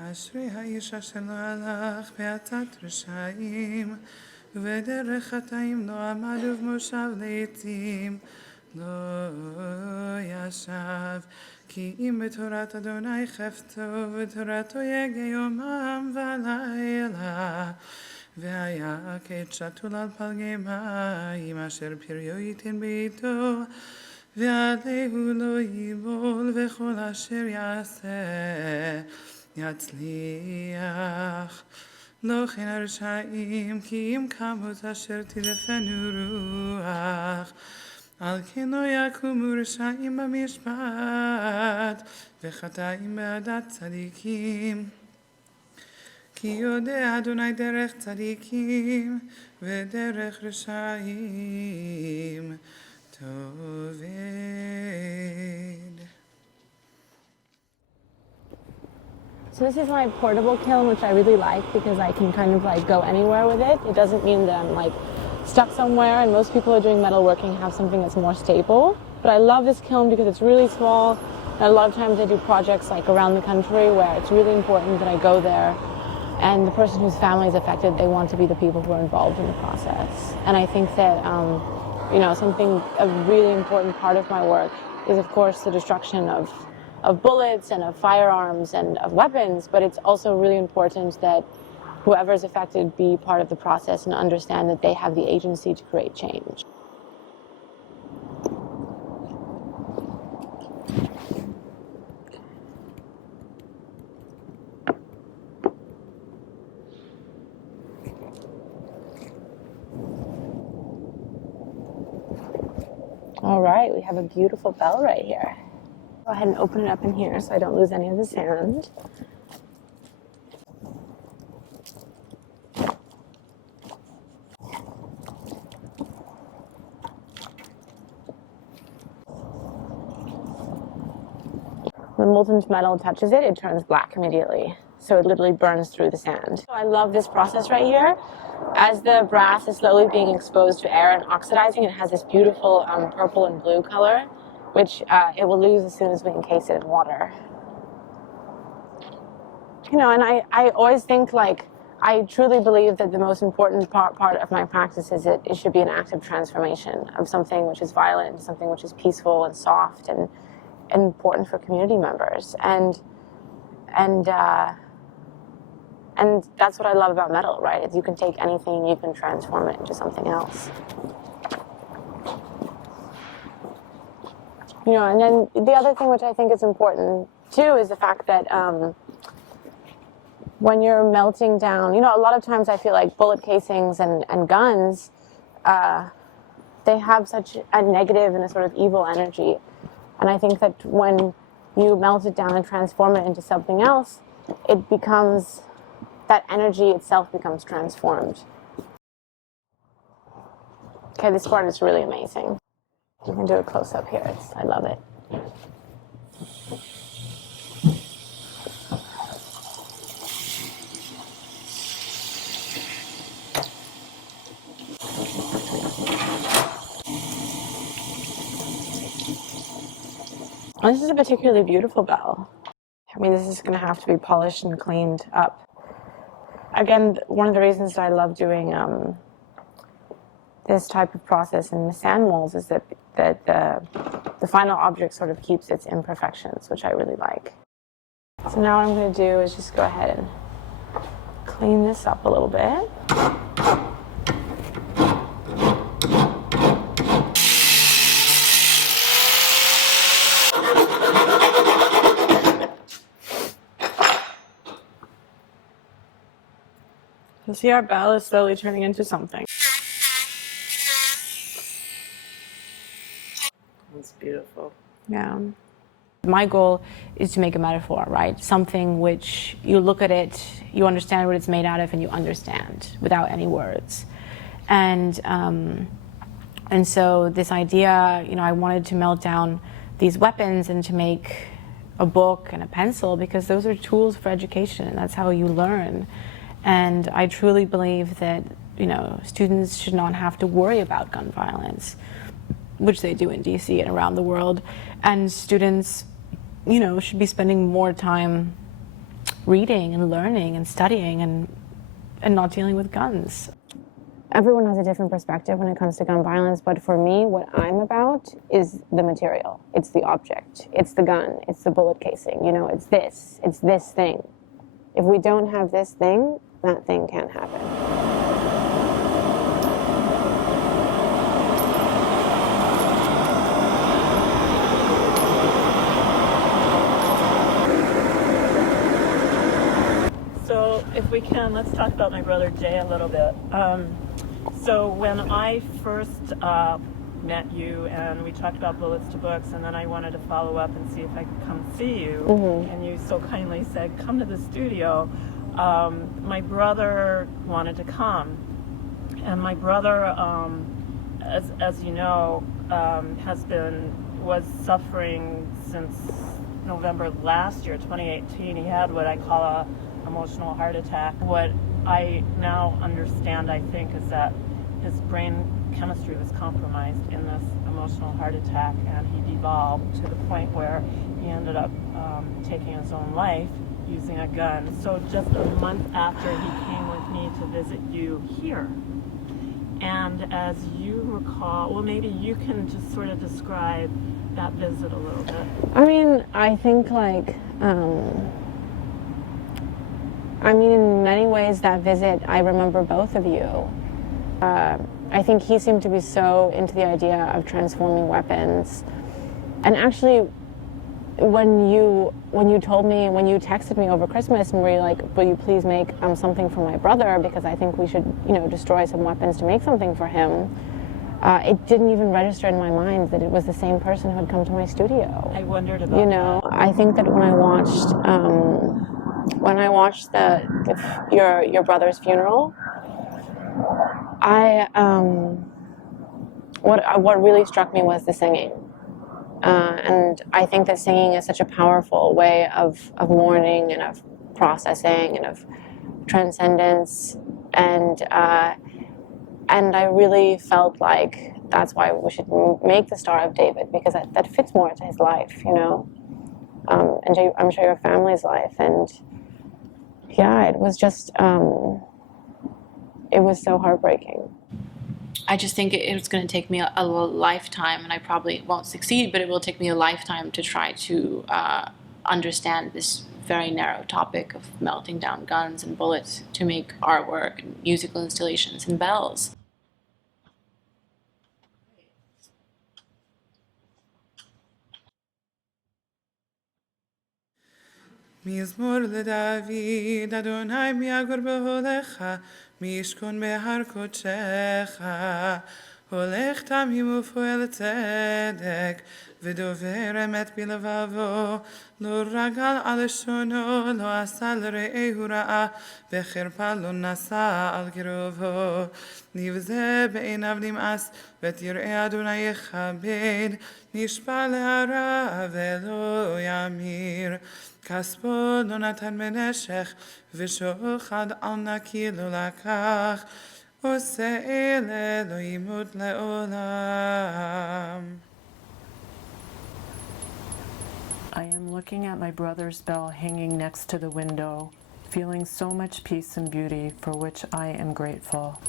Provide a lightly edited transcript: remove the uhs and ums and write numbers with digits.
אשרי האיש אשר לא הלך בעצת רשעים, ובדרך חטאים לא עמד ובמושב לעתים לא ישב. כי אם בתורת אדוני חפצו, ותורתו יגע יומם ולילה. והיה כעת שתול על פלגי מים, אשר פריו ייתן בעתו, ועליהו לא ייבול, וכל אשר יעשה יצליח. לא כן הרשעים, כי אם כמות אשר תדפנו רוח. על כן לא יקומו רשעים במשפט, וחטאים בעדת צדיקים. כי יודע אדוני דרך צדיקים, ודרך רשעים תאבד. So this is my portable kiln, which I really like because I can kind of like go anywhere with it. It doesn't mean that I'm like stuck somewhere, and most people who are doing metalworking have something that's more stable. But I love this kiln because it's really small, and a lot of times I do projects like around the country where it's really important that I go there, and the person whose family is affected, they want to be the people who are involved in the process. And I think that, you know, a really important part of my work is, of course, the destruction of bullets and of firearms and of weapons, but it's also really important that whoever is affected be part of the process and understand that they have the agency to create change. All right, we have a beautiful bell right here. Go ahead and open it up in here so I don't lose any of the sand. When molten metal touches it, it turns black immediately. So it literally burns through the sand. So I love this process right here. As the brass is slowly being exposed to air and oxidizing, it has this beautiful purple and blue color, which it will lose as soon as we encase it in water. You know, and I always think, like, I truly believe that the most important part of my practice is that it should be an active transformation of something which is violent, something which is peaceful and soft and important for community members. And that's what I love about metal, right? Is you can take anything and you can transform it into something else. You know, and then the other thing which I think is important too is the fact that when you're melting down, you know, a lot of times I feel like bullet casings and guns, they have such a negative and a sort of evil energy. And I think that when you melt it down and transform it into something else, it becomes, that energy itself becomes transformed. Okay, this part is really amazing. You can do a close-up here. I love it. Oh, this is a particularly beautiful bell. I mean, this is going to have to be polished and cleaned up. Again, one of the reasons I love doing this type of process in the sand molds is that the final object sort of keeps its imperfections, which I really like. So now what I'm going to do is just go ahead and clean this up a little bit. You see our bell is slowly turning into something. That's beautiful. Yeah. My goal is to make a metaphor, right? Something which you look at it, you understand what it's made out of, and you understand without any words. And so this idea, you know, I wanted to melt down these weapons and to make a book and a pencil because those are tools for education. That's how you learn. And I truly believe that, you know, students should not have to worry about gun violence, which they do in DC and around the world. And students, you know, should be spending more time reading and learning and studying and not dealing with guns. Everyone has a different perspective when it comes to gun violence, but for me, what I'm about is the material. It's the object. It's the gun. It's the bullet casing. You know, it's this thing. If we don't have this thing, that thing can't happen. So if we can, let's talk about my brother Jay a little bit. So when I first met you and we talked about bullets to books, and then I wanted to follow up and see if I could come see you, and you so kindly said, come to the studio. My brother wanted to come, and my brother, as you know, was suffering since November last year, 2018. He had what I call a emotional heart attack. What I now understand, I think, is that his brain chemistry was compromised in this emotional heart attack, and he devolved to the point where he ended up taking his own life using a gun. So just a month after, he came with me to visit you here. And as you recall, well, maybe you can just sort of describe that visit a little bit. I mean, I think in many ways that visit, I remember both of you. I think he seemed to be so into the idea of transforming weapons. And actually, when you texted me over Christmas and were like, will you please make something for my brother, because I think we should, destroy some weapons to make something for him, it didn't even register in my mind that it was the same person who had come to my studio. I wondered about that. I think that when I watched your brother's funeral, what really struck me was the singing. And I think that singing is such a powerful way of mourning and of processing and of transcendence. And I really felt like that's why we should make the Star of David, because that fits more to his life, and I'm sure your family's life. And yeah, it was just, it was so heartbreaking. I just think it's going to take me a lifetime, and I probably won't succeed, but it will take me a lifetime to try to understand this very narrow topic of melting down guns and bullets to make artwork and musical installations and bells. מזמור לדוד, אדוני מי יגור באוהליך, מי ישכון בהר קודשך. הולך תמים ופועל צדק, ודובר אמת בלבבו, לא רגל על לשונו, לא עשה לרעהו רעה, וחרפה לא נשא על קרובו. נבזה בעיניו נמאס, ותראה אדוני יכבד, נשבע להרע ולא ימיר. כספו לא נתן בנשך, ושוחד על נקי לא לקח, עושה אלה לא ימות לעולם. I am looking at my brother's bell hanging next to the window, feeling so much peace and beauty, for which I am grateful.